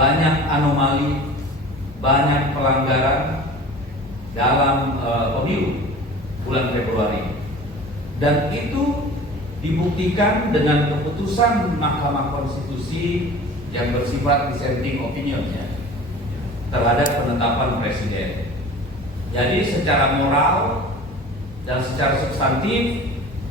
banyak anomali, banyak pelanggaran dalam pemilu bulan Februari, dan itu dibuktikan dengan keputusan Mahkamah Konstitusi yang bersifat dissenting opinion terhadap penetapan presiden. Jadi secara moral dan secara substantif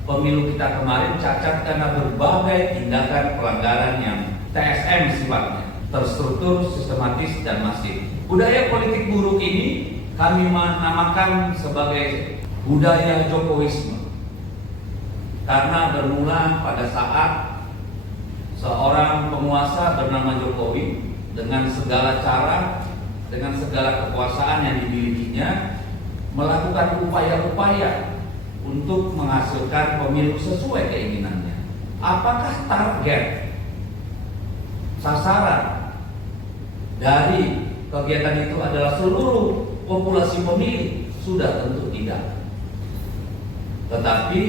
pemilu kita kemarin cacat karena berbagai tindakan pelanggaran yang TSM sifatnya, terstruktur, sistematis, dan masif. Budaya politik buruk ini kami namakan sebagai budaya Jokowisme, karena bermula pada saat seorang penguasa bernama Jokowi dengan segala cara, dengan segala kekuasaan yang dimilikinya, melakukan upaya-upaya untuk menghasilkan pemilu sesuai keinginannya. Apakah target sasaran dari kegiatan itu adalah seluruh populasi pemilih? Sudah tentu tidak. Tetapi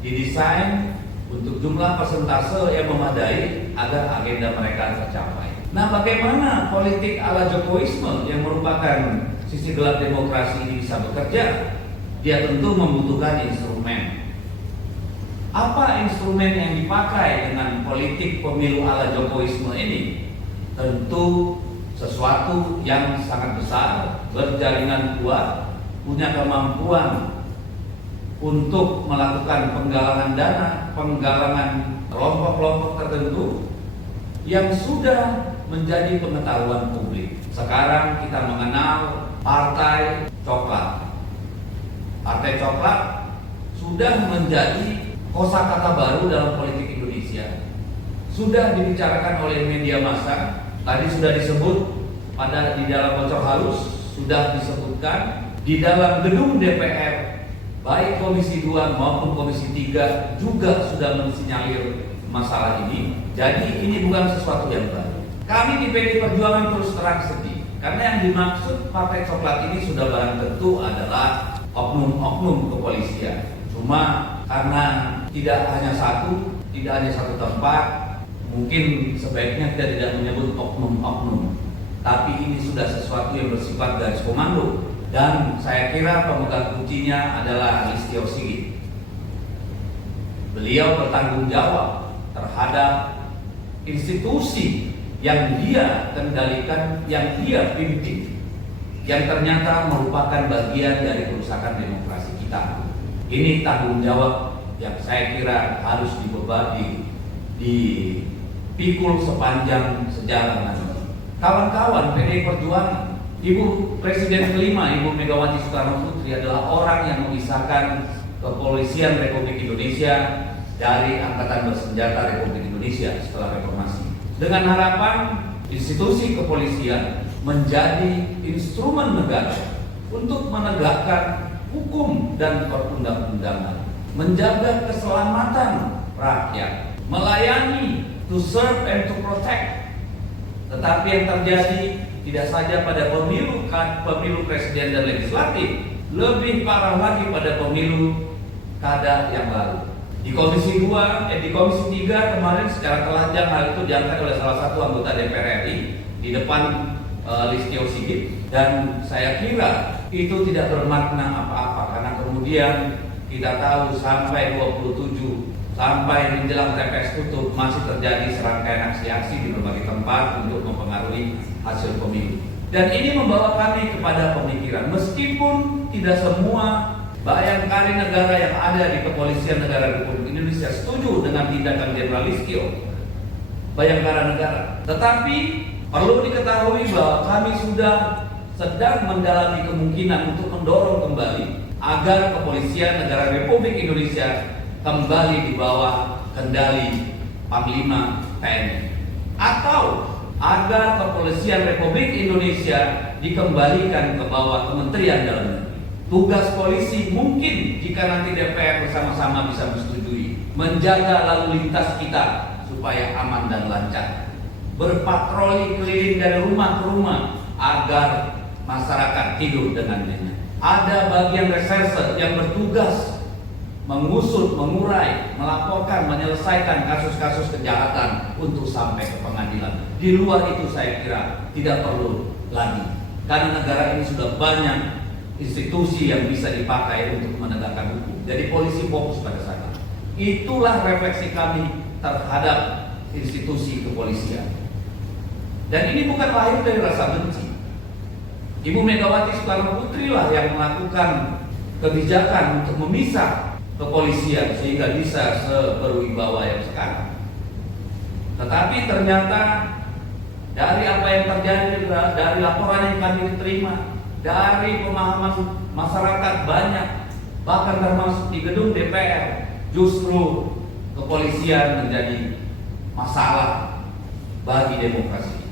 didesain untuk jumlah persentase yang memadai agar agenda mereka tercapai. Nah, bagaimana politik ala Jokowisme yang merupakan sisi gelap demokrasi ini bisa bekerja? Dia tentu membutuhkan instrumen. Apa instrumen yang dipakai dengan politik pemilu ala Jokowisme ini? Tentu sesuatu yang sangat besar, berjaringan kuat, punya kemampuan untuk melakukan penggalangan dana, penggalangan kelompok-kelompok tertentu yang sudah menjadi pengetahuan publik. Sekarang kita mengenal Partai Coklat. Partai Coklat sudah menjadi kosakata baru dalam politik Indonesia. Sudah dibicarakan oleh media massa. Tadi sudah disebut di dalam bocor halus, sudah disebutkan di dalam gedung DPR, baik Komisi 2 maupun Komisi 3 juga sudah mensinyalir masalah ini. Jadi ini bukan sesuatu yang baru. Kami di PD Perjuangan terus terang sedih, karena yang dimaksud Partai Coklat ini sudah barang tentu adalah oknum-oknum kepolisian. Cuma karena tidak hanya satu tempat, mungkin sebaiknya kita tidak menyebut oknum-oknum. Tapi ini sudah sesuatu yang bersifat garis komando. Dan saya kira pemegang kuncinya adalah Listio Sigit. Beliau bertanggung jawab terhadap institusi yang dia kendalikan, yang dia pimpin, yang ternyata merupakan bagian dari kerusakan demokrasi kita. Ini tanggung jawab yang saya kira harus dipikul sepanjang sejarah nanti. Kawan-kawan PDI Perjuangan, Ibu Presiden kelima, Ibu Megawati Soekarno Putri adalah orang yang memisahkan kepolisian Republik Indonesia dari Angkatan Bersenjata Republik Indonesia setelah reformasi, dengan harapan institusi kepolisian menjadi instrumen negara untuk menegakkan hukum dan perundang-undangan, menjaga keselamatan rakyat, melayani, to serve and to protect. Tetapi yang terjadi tidak saja pada pemilu presiden dan legislatif, lebih parah lagi pada pemilu kada yang lalu. Di Komisi 3 kemarin secara telanjang hal itu diangkat oleh salah satu anggota DPR RI di depan Listio Sigit, dan saya kira itu tidak bermakna apa-apa, karena kemudian kita tahu sampai 27, sampai menjelang TPS tutup masih terjadi serangkaian aksi-aksi di berbagai tempat untuk mempengaruhi hasil pemilu. Dan ini membawa kami kepada pemikiran, meskipun tidak semua bayangkari negara yang ada di Kepolisian Negara Republik Indonesia setuju dengan tindakan Jenderal Listio, Bayangkara Negara, tetapi perlu diketahui bahwa kami sudah sedang mendalami kemungkinan untuk mendorong kembali agar Kepolisian Negara Republik Indonesia kembali di bawah kendali Panglima TNI, atau agar Kepolisian Republik Indonesia dikembalikan ke bawah Kementerian Dalam Negeri. Tugas polisi mungkin jika nanti DPR bersama-sama bisa menyetujui, menjaga lalu lintas kita supaya aman dan lancar, berpatroli keliling dari rumah ke rumah agar masyarakat tidur dengan nyenyak. Ada bagian reserse yang bertugas mengusut, mengurai, melaporkan, menyelesaikan kasus-kasus kejahatan untuk sampai ke pengadilan. Di luar itu saya kira tidak perlu lagi, karena negara ini sudah banyak institusi yang bisa dipakai untuk menegakkan hukum. Jadi polisi fokus pada sana. Itulah refleksi kami terhadap institusi kepolisian. Dan ini bukan lahir dari rasa benci. Ibu Megawati Soekarno Putri lah yang melakukan kebijakan untuk memisah kepolisian sehingga bisa seberwibawa yang sekarang. Tetapi ternyata dari apa yang terjadi, dari laporan yang kami terima, dari pemahaman masyarakat banyak, bahkan termasuk di gedung DPR, justru kepolisian menjadi masalah bagi demokrasi.